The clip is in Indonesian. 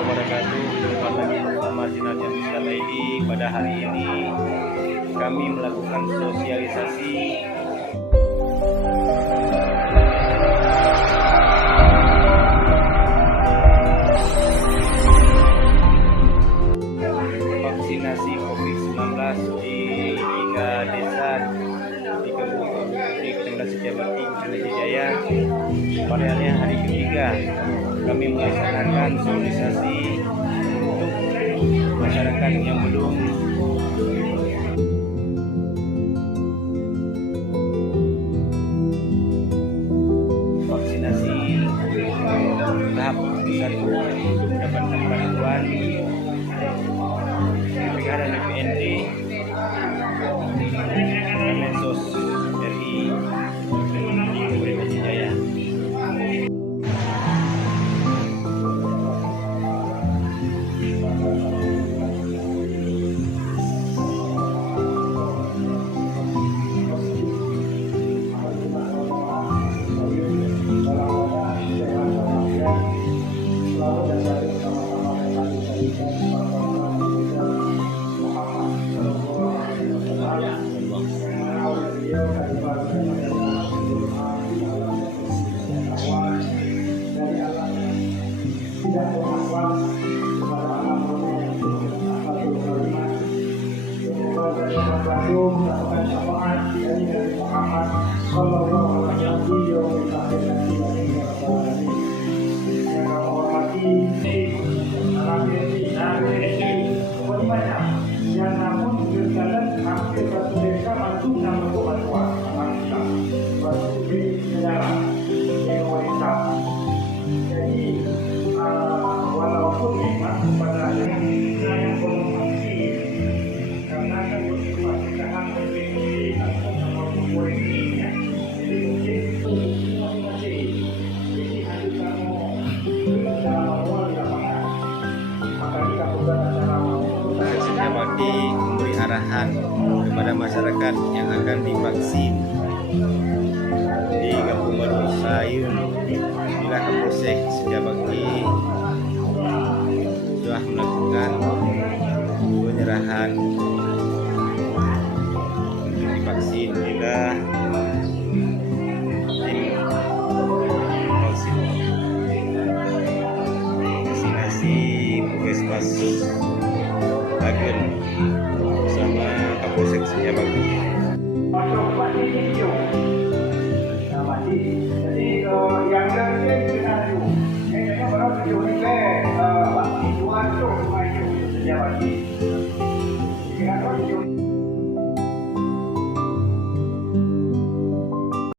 wabarakatuh. Jumpa lagi bersama Sinar Jambi Laili. Pada hari ini kami melakukan sosialisasi vaksinasi COVID-19 di 3 desa di Kecamatan Setiabakti, Kabupaten Jaya. Padanya hari ketiga kami melaksanakan sosialisasi untuk masyarakat yang belum vaksinasi tahap 1 untuk mendapatkan bantuan BPKH dan BPNT Kemensos RI Kabupaten Jaya. Yang namun berjalan hampir 1 desa masuk nama bantuan masuk di negara di wanita. Jadi walaupun memang pada yang belum vaksin karena kan pernikahan berbeda atau nama politiknya, jadi mungkin masih jadi harus kamu dalam awal di lapangan. Maka kita bukan dalam awal. Setiabakti memberi arahan kepada masyarakat yang akan divaksin di Kampung Baru Sayun. Inilah Kapolsek Setiabakti sudah melakukan penyerahan untuk divaksin. Bila vaksinasi Puskesmas Agen bersama Kapolsek Setiabakti. Jadi yang dari Sinaru, yang baru tujuh itu Setiabakti.